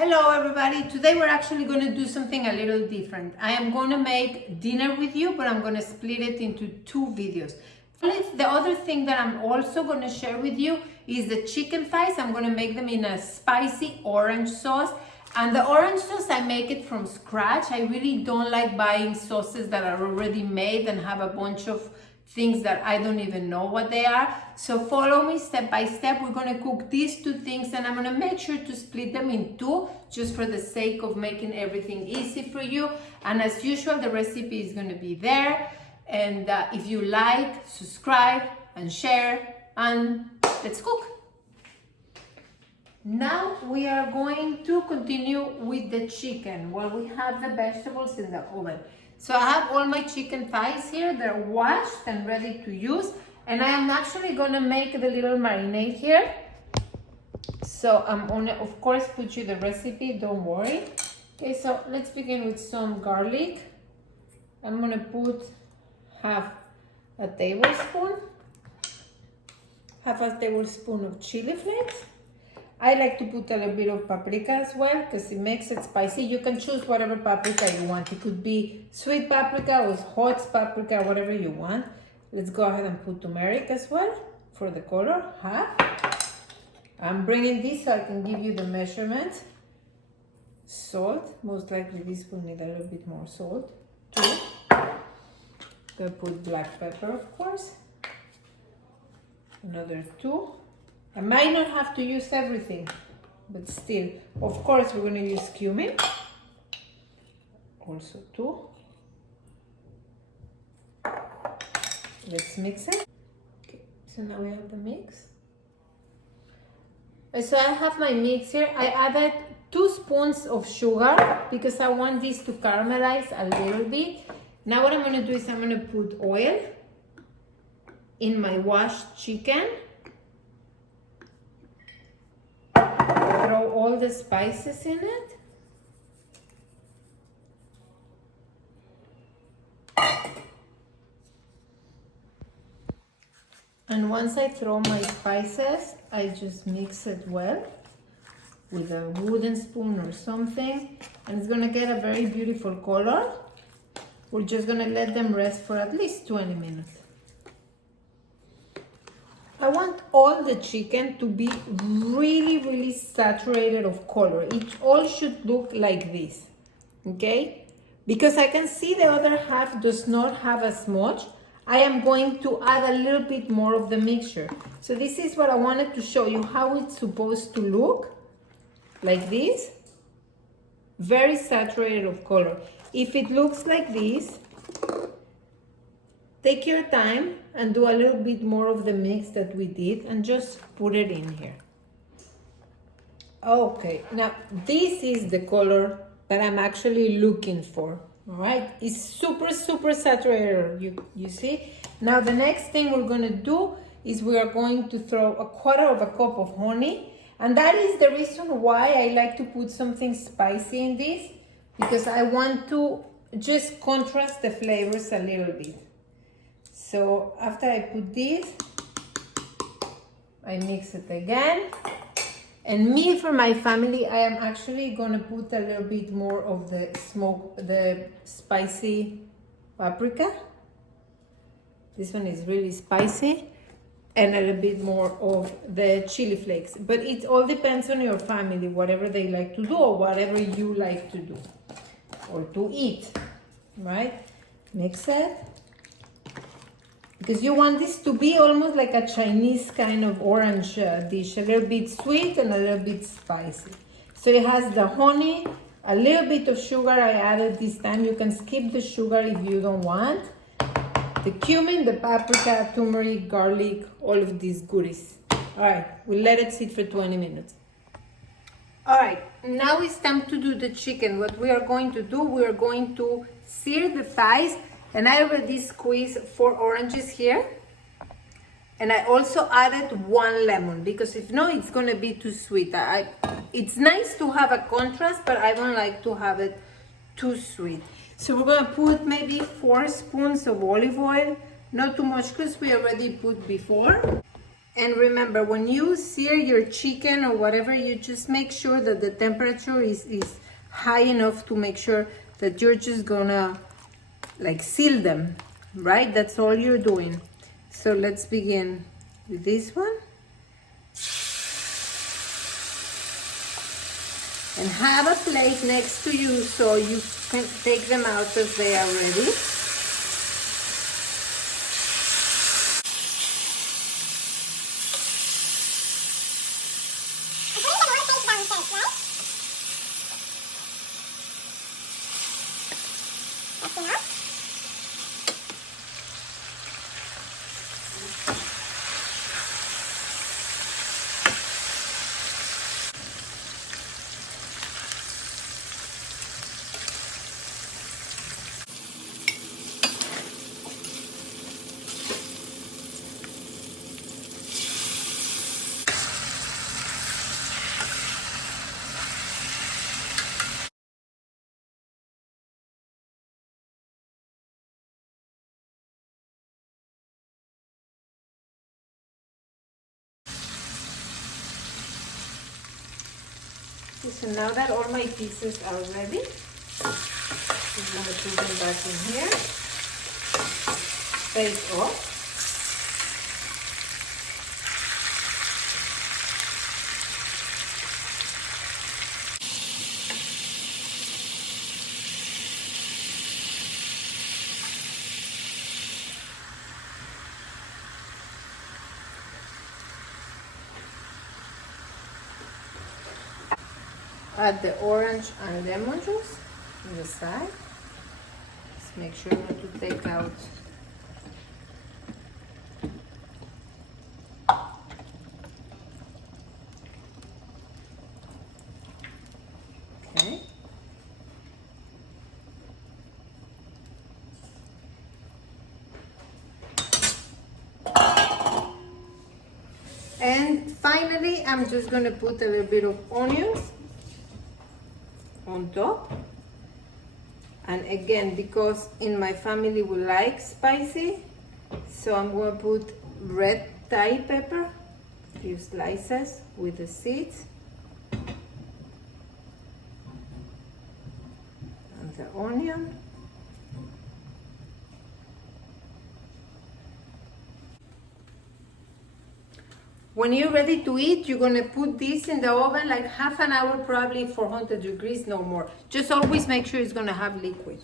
Hello everybody, today we're actually going to do something a little different. I am going to make dinner with you, but I'm going to split it into two videos. The other thing that I'm also going to share with you is the chicken thighs. I'm going to make them in a spicy orange sauce. And the orange sauce, I make it from scratch. I really don't like buying sauces that are already made and have a bunch of things that I don't even know what they are. So follow me step by step. We're going to cook these two things and I'm going to make sure to split them in two just for the sake of making everything easy for you. And as usual, the recipe is going to be there. And if you like, subscribe and share, and let's cook. Now we are going to continue with the chicken while we have the vegetables in the oven. So I have all my chicken thighs here. They're washed and ready to use. And I am actually going to make the little marinade here. So I'm going to, of course, put you the recipe. Don't worry. Okay, so let's begin with some garlic. I'm going to put half a tablespoon of chili flakes. I like to put a little bit of paprika as well because it makes it spicy. You can choose whatever paprika you want. It could be sweet paprika or hot paprika, whatever you want. Let's go ahead and put turmeric as well for the color, half. I'm bringing this so I can give you the measurement. Salt, most likely this will need a little bit more salt. 2. Gonna put black pepper, of course. Another 2. I might not have to use everything, but still, of course, we're going to use cumin. Also 2. Let's mix it. Okay, so now we have the mix. So I have my mix here. I added 2 spoons of sugar because I want this to caramelize a little bit. Now what I'm going to do is I'm going to put oil in my washed chicken. Throw all the spices in it. And once I throw my spices, I just mix it well with a wooden spoon or something. And it's gonna get a very beautiful color. We're just gonna let them rest for at least 20 minutes. I want all the chicken to be really saturated of color. It all should look like this, okay? Because I can see the other half does not have as much. I am going to add a little bit more of the mixture. So this is what I wanted to show you, how it's supposed to look, like this. Very saturated of color. If it looks like this, take your time and do a little bit more of the mix that we did and just put it in here. Okay, now this is the color that I'm actually looking for. All right, it's super saturated, you see. Now the next thing we're going to do is we are going to throw 1/4 cup of honey. And that is the reason why I like to put something spicy in this, because I want to just contrast the flavors a little bit. So after I put this, I mix it again. And me, for my family, I am actually gonna put a little bit more of the spicy paprika. This one is really spicy. And a little bit more of the chili flakes. But it all depends on your family, whatever they like to do or whatever you like to do or to eat, right? Mix it. Because you want this to be almost like a Chinese kind of orange dish, a little bit sweet and a little bit spicy. So it has the honey, a little bit of sugar I added this time. You can skip the sugar if you don't want. The cumin, the paprika, turmeric, garlic, all of these goodies. All right, we'll let it sit for 20 minutes. All right, now it's time to do the chicken. What we are going to do, we are going to sear the thighs. And I already squeezed 4 oranges here. And I also added 1 lemon because if not, it's gonna be too sweet. It's nice to have a contrast, but I don't like to have it too sweet. So we're gonna put maybe 4 spoons of olive oil. Not too much because we already put before. And remember, when you sear your chicken or whatever, you just make sure that the temperature is high enough to make sure that you're just gonna like seal them, right? That's all you're doing. So let's begin with this one. And have a plate next to you so you can take them out as they are ready. So now that all my pieces are ready, I'm going to put them back in here, face off. Add the orange and lemon juice on the side. Just make sure not to take out okay. And finally, I'm just gonna put a little bit of onions on top. And again, because in my family we like spicy, so I'm going to put red Thai pepper, a few slices with the seeds and the onion. When you're ready to eat, you're gonna put this in the oven like half an hour, probably 400 degrees, no more. Just always make sure it's gonna have liquid.